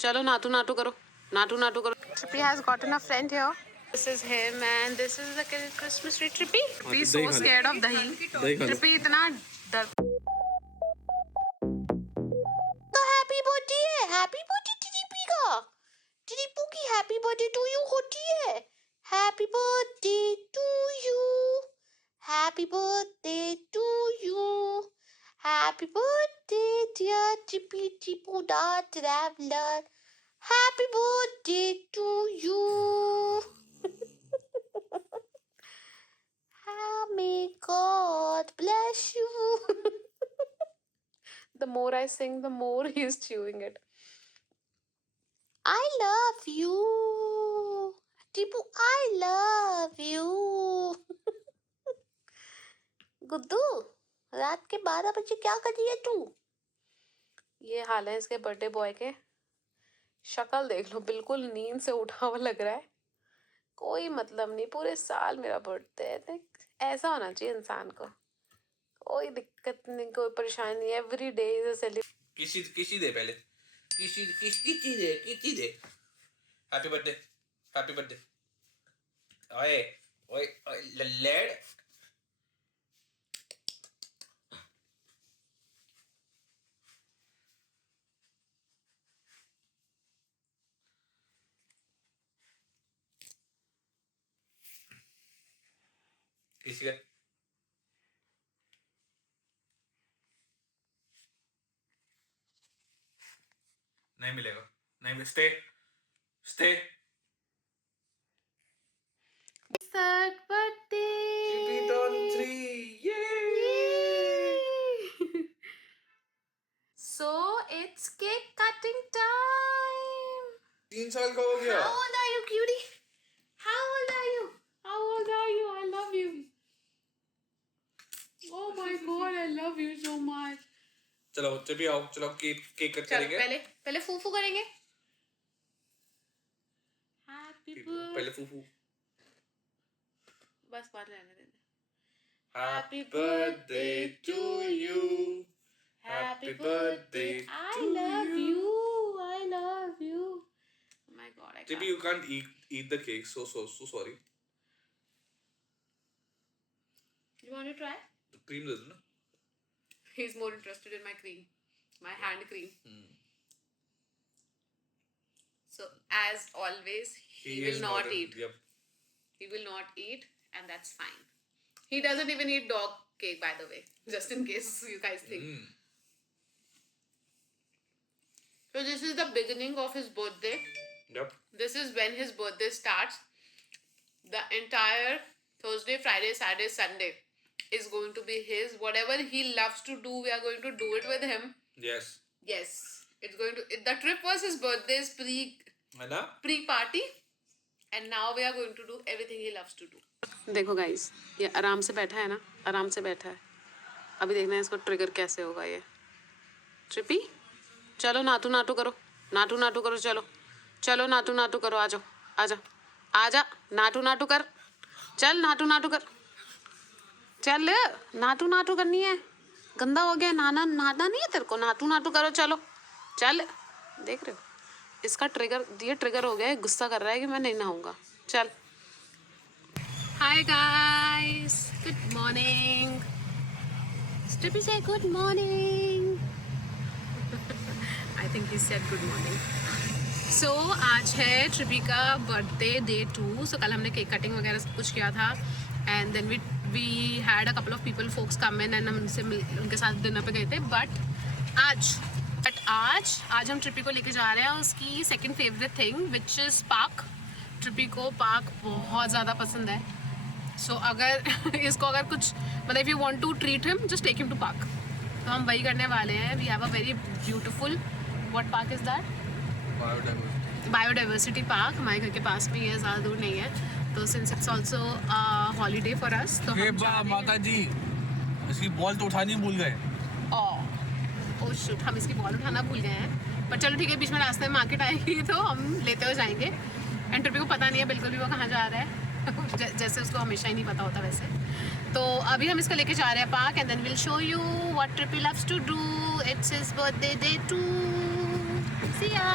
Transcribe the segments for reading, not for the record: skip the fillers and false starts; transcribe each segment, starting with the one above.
चलो नाटू नाटू करो, नाटू नाटू करो. Trippy has gotten a friend here. This is him and this is the Christmas tree. Trippy is so scared of dahi. Trippy इतना डर. तो happy birthday है, happy birthday Trippy का. ट्रिपू की हैप्पी बर्थडे टू यू होती है. Happy birthday to you, happy birthday to you, happy birthday dear Trippy Trippu the traveller. Happy birthday to you. May God bless you. The more I sing, the more he is chewing it. I love you. Tipu, I love you. Guddu, रात के 12 बजे क्या कर रही है तू? ये हाल है इसके बर्थडे बॉय के. शक्ल देख लो, बिल्कुल नींद से उठा हुआ लग रहा है. कोई मतलब नहीं, पूरे साल मेरा बर्थडे है. ऐसा होना चाहिए इंसान को. कोई दिक्कत नहीं, कोई परेशानी नहीं. Every day is a celebration. किसी दे पहले किसी दे हैप्पी बर्थडे, हैप्पी बर्थडे. ओए ओए लल्लेड़. किसी का नहीं मिलेगा. नहीं, stay stay. Third birthday. Repeat on 3. Yay! So it's cake cutting time. 3 साल का हो गया. How old are you, cutie? How old are you? How old are you? I love you. Oh my God, I love you so much. चलो बच्चे भी आओ, चलो cake cut करेंगे. पहले फूफू करेंगे. Happy birthday. पहले फूफू. बस बात रहने देंगे. Happy birthday to you. Happy birthday I to love you. you. I love you. Oh my God, I Tippy, can't. you can't eat the cake. So sorry. You want to try? The cream doesn't. No? He's more interested in my cream, my hand cream. So as always, he will not eat. Yep. He will not eat, and that's fine. He doesn't even eat dog cake, by the way, just in case you guys think. So this is the beginning of his birthday. Yep. This is when his birthday starts. The entire Thursday, Friday, Saturday, Sunday is going to be his. Whatever he loves to do, we are going to do it with him. Yes. Yes. It's going to... The trip was his birthday's pre-party. And now we are going to do everything he loves to do. देखो guys, ये आराम से बैठा है ना, आराम से बैठा है. अभी देखना है इसको ट्रिगर कैसे होगा ये. ट्रिपी, चलो नाटू नाटू करो, नाटू नाटू करो. चलो चलो नाटू नाटू करो. आ जाओ आ जाओ आ जा. नाटू नाटू कर. चल नाटू नाटू कर. चल नाटू नाटू करनी है. गंदा हो गया. नाना नहीं है तेरे को. नाटू नाटू करो. चलो चल. देख रहे हो इसका ट्रिगर, ये ट्रिगर हो गया है. गुस्सा कर रहा है कि मैं नहीं नहाऊंगा. चल. Hi guys, good morning. Trippy say good morning. I think he said good morning. So आज है ट्रिपी का बर्थडे डे 2. So कल हमने केक कटिंग वगैरह सब कुछ किया था. And then we had a couple of people folks come in and हम उनके साथ डिनर पे गए थे. But आज हम ट्रिपी को लेके जा रहे हैं उसकी second favourite thing which is park. Trippy को पार्क बहुत ज़्यादा पसंद है. सो अगर इसको अगर कुछ मतलब if you want to treat him just take him to park. तो हम वही करने वाले हैं. We have a very beautiful, what park is that? Biodiversity park. हमारे घर के पास भी है, ज़्यादा दूर नहीं है. तो since it's also holiday for us तो माता जी इसकी बॉल तो उठानी भूल गए. ओह शिट, हम इसकी बॉल उठाना भूल गए हैं. पर चलो ठीक है, बीच में रास्ते में मार्केट आएगी तो हम लेते हुए जाएंगे. एंड ट्रिपी को पता नहीं है बिल्कुल भी वो कहाँ जा रहा है. जैसे उसको हमेशा ही नहीं पता होता वैसे. तो अभी हम इसको लेके जा रहे हैं park and then will show you what Trippy loves to do. It's his birthday day 2. See ya.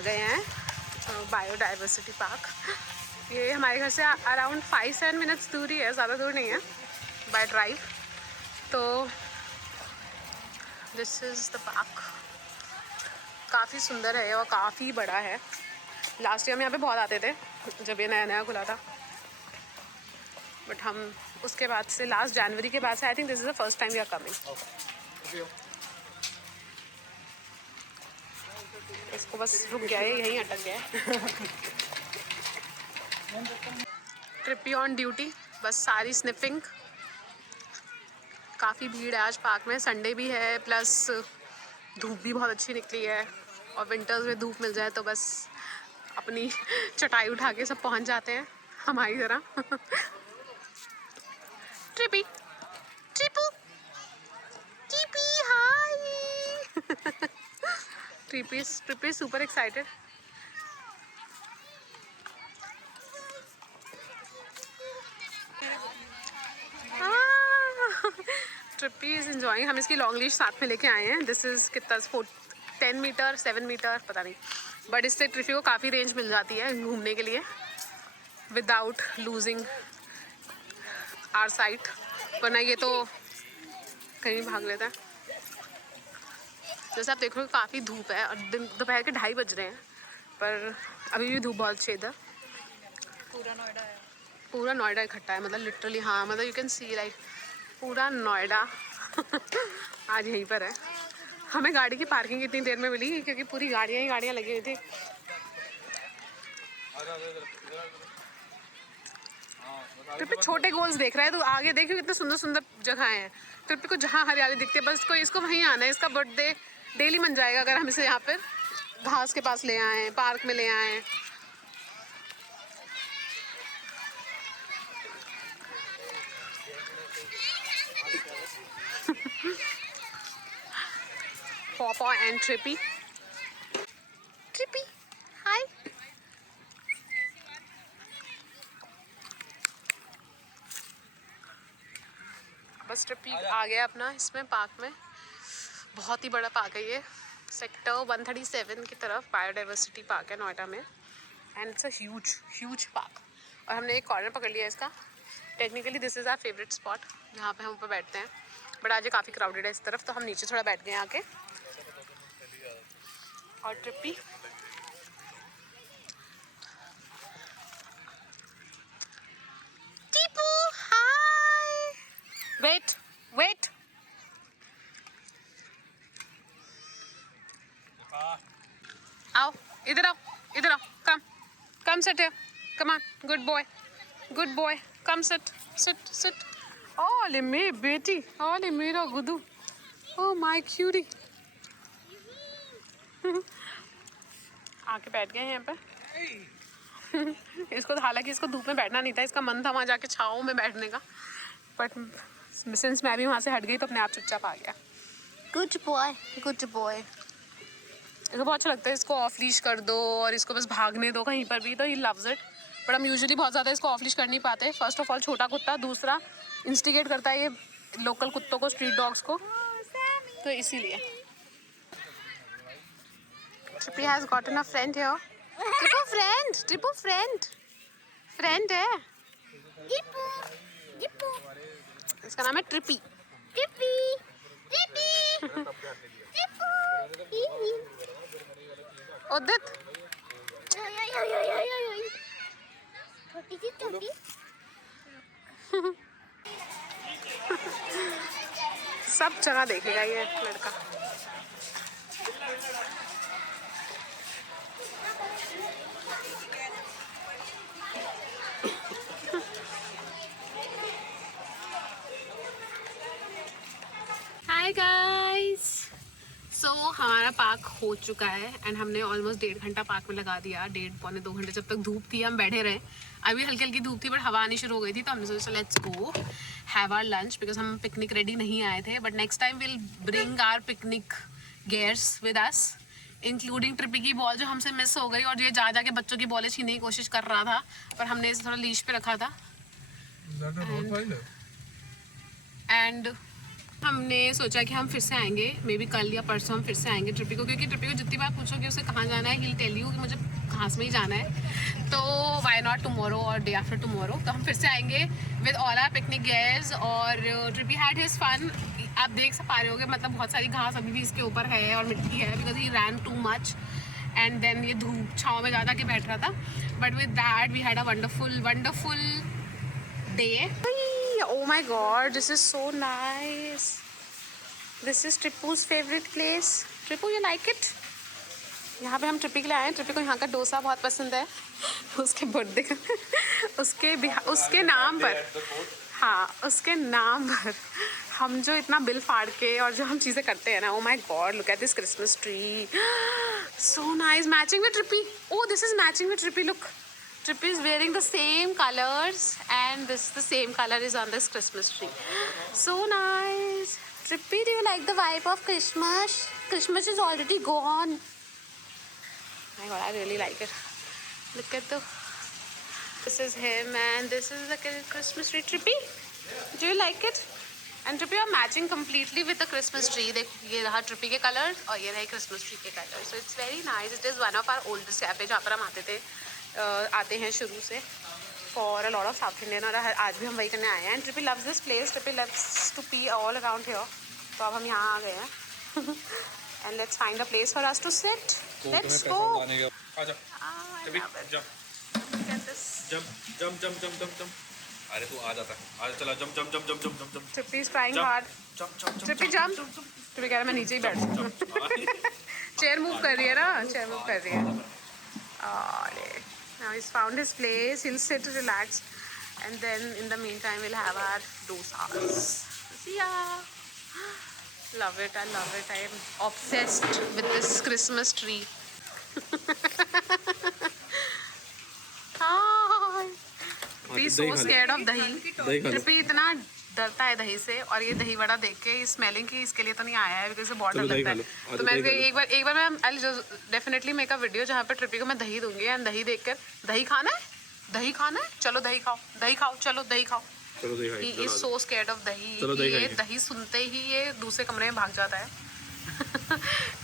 आ गए हैं बायोडाइवर्सिटी पार्क। ये हमारे घर से अराउंड 5-7 मिनट्स दूरी है, ज़्यादा दूर नहीं है बाय ड्राइव। तो दिस इज़ द पार्क। काफ़ी सुंदर है और काफ़ी बड़ा है। लास्ट ईयर हम यहाँ पे बहुत आते थे जब ये नया नया खुला था, बट हम उसके बाद से लास्ट जनवरी के बाद से I think this is the first time we are coming. इसको बस रुक गया है, यहीं अटक गया है। ट्रिपी ऑन ड्यूटी, बस सारी स्निफिंग। काफ़ी भीड़ है आज पार्क में, संडे भी है, प्लस धूप भी बहुत अच्छी निकली है। और विंटर्स में धूप मिल जाए तो बस अपनी चटाई उठा के सब पहुंच जाते हैं हमारी तरह। Trippy Trippu Trippy hi. Trippy super excited. Trippy is enjoying. हम इसकी लॉन्ग लीश साथ में लेके आए हैं। दिस इज़ कितना 10 मीटर 7 मीटर पता नहीं, बट इससे ट्रिपी को काफ़ी रेंज मिल जाती है घूमने के लिए विदाउट लूजिंग आवर साइट, वरना ये तो कहीं भाग लेता है। जैसे आप देख रहे हो काफ़ी धूप है और दोपहर के 2:30 बज रहे हैं, पर अभी भी धूप बहुत अच्छी इधर। पूरा नोएडा इकट्ठा है, मतलब लिटरली। हाँ, मतलब यू कैन सी लाइक पूरा नोएडा आज यहीं पर है। हमें गाड़ी की पार्किंग इतनी देर में मिली क्योंकि पूरी गाड़ियाँ ही गाड़ियाँ लगी हुई थी। ट्रिपी छोटे गोल्स देख रहा है, तो आगे देखियो कितने सुंदर सुंदर जगह हैं। ट्रिपी को जहाँ हरियाली दिखती है बस इसको वहीं आना है। इसका बर्थडे डेली बन जाएगा अगर हम इसे यहाँ पर घास के पास ले आए, पार्क में ले आए। Pawpaw and Trippy. Trippy, hi. बस ट्रिपी आ गया अपना इसमें पार्क में। बहुत ही बड़ा पार्क है ये, सेक्टर 137 की तरफ बायोडाइवर्सिटी पार्क है नोएडा में। And it's a huge park. और हमने एक कॉर्नर पकड़ लिया इसका। Technically this is our favourite spot जहाँ पे हम ऊपर बैठते हैं, बट आज ये काफ़ी क्राउडेड है इस तरफ, तो हम नीचे थोड़ा बैठ गए आके। और ट्रिपी टीपू हाय। वेट आओ इधर आओ come sit here, come on, good boy come sit. ओले मेरी बेटी, ओले मेरा गुदू, ओ माय क्यूटी। आके बैठ गए हैं यहाँ पर। इसको हालांकि इसको धूप में बैठना नहीं था, इसका मन था वहाँ जाके छाँव में बैठने का, बट सिंस मैं भी वहाँ से हट गई तो अपने आप चुपचाप आ गया। Good boy. इसको बहुत अच्छा लगता है, इसको ऑफ लीश कर दो और इसको बस भागने दो कहीं पर भी, तो ही लव्स इट। बट हम यूजुअली बहुत ज़्यादा इसको ऑफ लीश कर नहीं पाते। फर्स्ट ऑफ ऑल छोटा कुत्ता, दूसरा इंस्टिगेट करता है ये लोकल कुत्तों को, स्ट्रीट डॉग्स को, तो इसीलिए। Trippy has gotten a friend here. Tripu friend है। इसका नाम है ट्रिपी। उदित सब जगह देखेगा ये लड़का। हाय गाइस, सो हमारा पार्क हो चुका है एंड हमने ऑलमोस्ट 1.5 घंटा पार्क में लगा दिया। 1.5-पौने 2 घंटे जब तक धूप थी हम बैठे रहे। अभी हल्की हल्की धूप थी बट हवा आनी शुरू हो गई थी, तो हमने सोचा let's go have our lunch, because हम पिकनिक रेडी नहीं आए थे। But next time will bring our picnic gears with us, including Trippy की बॉल जो हमसे मिस हो गई, और ये जा जाके बच्चों की बॉलें छीनने की कोशिश कर रहा था, पर हमने इसे थोड़ा लीश पे रखा था। एंड हमने सोचा कि हम फिर से आएंगे, मे बी कल या परसों हम फिर से आएंगे ट्रिपी को, क्योंकि ट्रिपी को जितनी बार पूछोगे उसे कहाँ जाना है, ही टेल यू कि मुझे घास में ही जाना है। तो वाई नॉट टुमारो और डे आफ्टर टुमारो, तो हम फिर से आएंगे with all our picnic gears. और ट्रिपी हैड हिज फन। आप देख पा रहे होगे, मतलब बहुत सारी घास अभी भी इसके ऊपर है और मिट्टी है, because he ran too much and then ये धूप छाँव में ज़्यादा के बैठ रहा था। But with that we had a wonderful day. Oh my god, this is so nice. This is Trippu's favorite place. Trippu, you like it? यहाँ पे हम ट्रिपी के लिए आए हैं। ट्रिपी को यहाँ का डोसा बहुत पसंद है। उसके बर्थडे का उसके नाम पर, हाँ उसके नाम पर हम जो इतना बिल फाड़ के और जो हम चीज़ें करते हैं ना, oh my god, look at this Christmas tree. So nice, matching with Trippy. Oh, this is matching with Trippy, look. Trippy is wearing the same colors and the same color is on this Christmas tree. So nice. Trippy, do you like the vibe of Christmas? Christmas is already gone. My god, I really like it. Look at this is him and this is the Christmas tree. Trippy, do you like it? And Trippy are matching completely with the Christmas tree. देखो ये रहा Trippy के colors और ये रहे Christmas tree के colors. So it's very nice. It is one of our oldest cafe जहाँ पर हम आते हैं शुरू से for a lot of South Indian, और आज भी हम वही करने आए हैं। And Trippy loves this place, Trippy loves to pee all around here. तो अब हम यहाँ आ गए हैं and let's find a place for us to sit. Let's go. आजा जंप। अरे तू आ जाता है, आज चला jump. Trippy is trying hard. Trippy jump. Trippy कह रहा मैं नीचे ही बैठ सकूँ। चेयर मूव कर रही है ना, चेयर मूव कर रही है। Now he's found his place. He'll sit, relax, and then in the meantime we'll have our dosas. See ya. Love it. I love it. I am obsessed with this Christmas tree. Hi. He's so scared of dahi. Trippy इतना डरता है दही से, और ये दही वड़ा देख के स्मेलिंग की इसके लिए तो नहीं आया है, बिकॉज इसे बहुत डर लगता है। तो मैं एक बार मैं I definitely make a video जहाँ पर ट्रिपी को मैं दही दूंगी एंड दही देखकर, दही खाना है, चलो दही खाओ, चलो दही खाओ। He is so scared of दही। ये दही सुनते ही ये दूसरे कमरे में भाग जाता है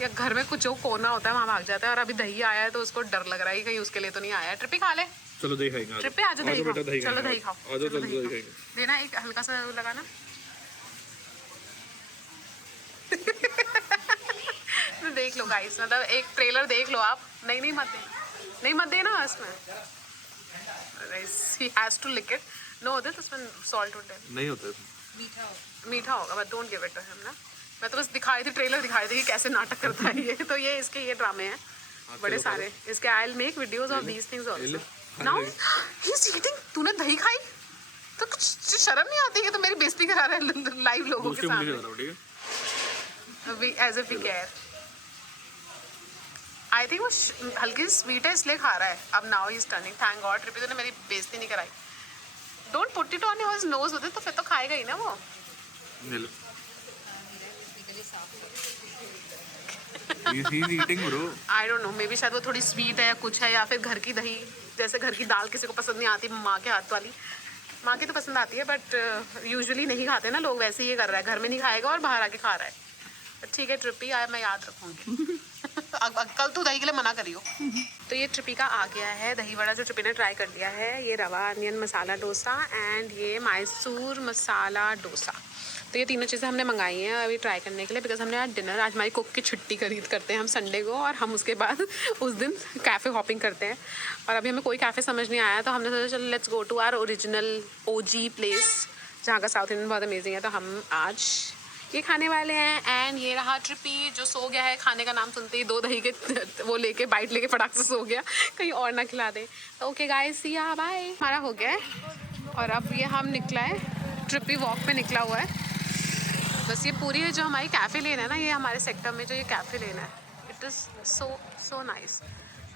या घर में कुछ जो कोना होता है वहाँ भाग जाता है, और अभी दही आया है तो उसको डर लग रहा है कहीं उसके लिए तो नहीं आया है। ट्रिपी खा ले, चलो दही खाएंगे। ट्रिपी आ जाओ, दही खाओ, चलो दही खाओ, चलो दही खाएंगे। देना एक हल्का सा लगाना। तो देख लो गाइस, मतलब एक ट्रेलर देख लो आप। नहीं मत देना इसमें। He has to lick it. No, this इसमें salt होता है। नहीं होता, मीठा होगा, but don't give it to him ना। मैं तो बस ट्रेलर दिखाई थी कि कैसे नाटक करता है ये। तो ये इसके ये ड्रामे हैं बड़े सारे इसके। I'll make videos of these things also. Now he's eating. तूने दही खाई तो कुछ शर्म नहीं आती है? तो मेरी बेइज्जती करा रहा है लाइव लोगों के सामने, as if we care. I think वो हल्की स्वीट है इसलिए खा रहा है। अब now he is turning. Thank God trippy तूने मेरी बेइज्जती नहीं कराई। Don't put it on your nose होते तो फिर तो खाएगा ही ना वो। I don't know, may be शायद वो थोड़ी स्वीट है कुछ है, या फिर घर की दही, जैसे घर की दाल किसी को पसंद नहीं आती माँ के हाथ वाली। माँ की तो पसंद आती है बट यूजुअली नहीं खाते ना लोग, वैसे ही कर रहा है, घर में नहीं खाएगा और बाहर आके खा रहा है। ठीक है ट्रिपी, मैं याद रखूँगी। कल तू दही के लिए मना करियो। तो ये ट्रिपी का आ गया है दही वड़ा जो ट्रिपी ने ट्राई कर लिया है। ये रवा अनियन मसाला डोसा एंड ये मैसूर मसाला डोसा। तो ये तीनों चीज़ें हमने मंगाई हैं अभी ट्राई करने के लिए, बिकॉज हमने आज डिनर, आज हमारी कुक की छुट्टी खरीद करते हैं हम संडे को, और हम उसके बाद उस दिन कैफ़े हॉपिंग करते हैं। और अभी हमें कोई कैफ़े समझ नहीं आया तो हमने सोचा चलो let's go to our original OG place जहाँ का साउथ इंडियन बहुत अमेजिंग है। तो हम आज ये खाने वाले हैं। एंड ये रहा ट्रिपी जो सो गया है, खाने का नाम सुनते ही 2 दही के वो लेके बाइट लेके फटाक से सो गया, कहीं और ना खिला दे। तो ओके गाइस, सी या बाय। हमारा हो गया है और अब ये हम निकला है, ट्रिपी वॉक पे निकला हुआ है। बस ये पूरी है जो हमारी कैफ़े लेन है ना, ये हमारे सेक्टर में जो ये कैफ़े लेन है, इट इज़ सो नाइस।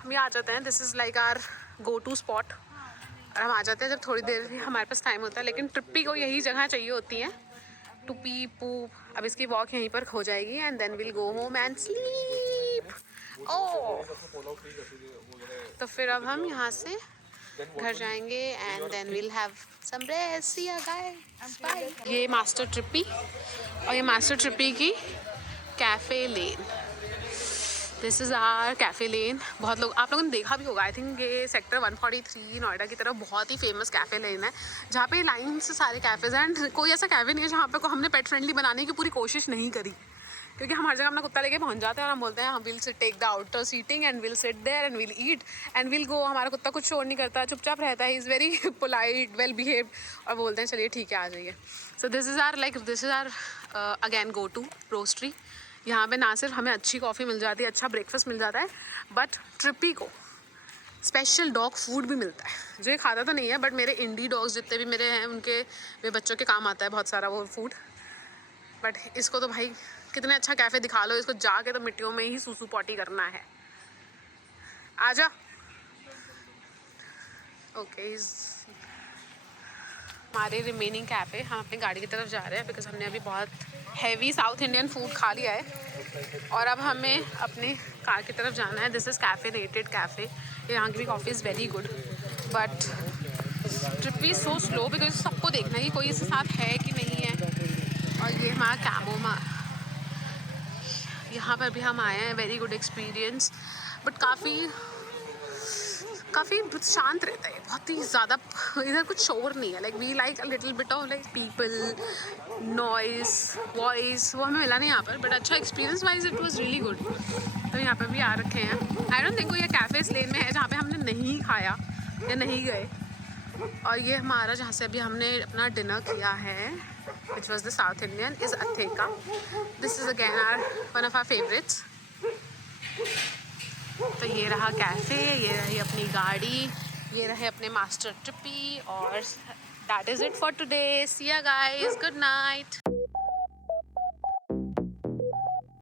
हम ये आ जाते हैं, this is like our go to spot, और हम आ जाते हैं जब थोड़ी देर हमारे पास टाइम होता है। लेकिन ट्रिपी को यही जगह चाहिए होती है टू पी पूप। अब इसकी वॉक यहीं पर हो जाएगी and then will go home and sleep. Oh, तो फिर अब हम यहाँ से घर जाएंगे and then we'll have some rest. See you guys, bye. ये मास्टर ट्रिपी और ये मास्टर ट्रिपी की café lane. This is our café lane. बहुत लोग, आप लोगों ने देखा भी होगा, आई थिंक ये सेक्टर 143 नोएडा की तरफ बहुत ही फेमस कैफ़े लेन है, जहाँ पे लाइन से सारे कैफ़ेज़ हैं एंड कोई ऐसा कैफ़े नहीं है जहाँ पे को हमने पेट फ्रेंडली बनाने की पूरी कोशिश नहीं करी, क्योंकि हम हर जगह अपना कुत्ता लेके पहुंच जाते हैं और हम बोलते हैं हम will sit take the outer seating and will sit there and will eat and will go. हमारा कुत्ता कुछ शोर नहीं करता, चुपचाप रहता है, he is very polite, well behave, और बोलते हैं चलिए ठीक है आ जाइए। So this is our again go to roastery. यहाँ पे ना सिर्फ हमें अच्छी कॉफ़ी मिल जाती है, अच्छा ब्रेकफास्ट मिल जाता है, बट ट्रिपी को स्पेशल डॉग फूड भी मिलता है, जो ये खाता तो नहीं है बट मेरे इंडी डॉग्स जितने भी मेरे हैं उनके, मेरे बच्चों के काम आता है बहुत सारा वो फूड। बट इसको तो भाई कितने अच्छा कैफ़े दिखा लो, इसको जाके तो मिट्टियों में ही सूसू पॉटी करना है। आजा। ओके, हमारे रिमेनिंग कैफ़े, हम अपनी गाड़ी की तरफ जा रहे हैं बिकॉज हमने अभी बहुत हैवी साउथ इंडियन फूड खा लिया है और अब हमें अपने कार की तरफ जाना है। This is caffeinated café. यहाँ की भी coffee is very good but Trippy so slow because सबको देखना है कि कोई इसके साथ है कि नहीं है। और ये हमारा कैबोमा, यहाँ पर भी हम आए हैं, वेरी गुड एक्सपीरियंस, बट काफ़ी शांत रहता है, बहुत ही ज़्यादा इधर कुछ शोर नहीं है। Like we like a little bit of like people, noise, voice, वो हमें मिला नहीं यहाँ पर, बट अच्छा experience wise it was really good. तो यहाँ पर भी आ रखे हैं। आई डोंट थिंक ये कैफ़े इस लेन में है जहाँ पे हमने नहीं खाया या नहीं गए। और ये हमारा जहाँ से अभी हमने अपना डिनर किया है, which was the South Indian, is Atheka. This is again one of our favorites. तो ये रहा कैफ़े, ये रही अपनी गाड़ी, ये रहे अपने मास्टर ट्रिपी, और that is it for today. See ya guys, good night.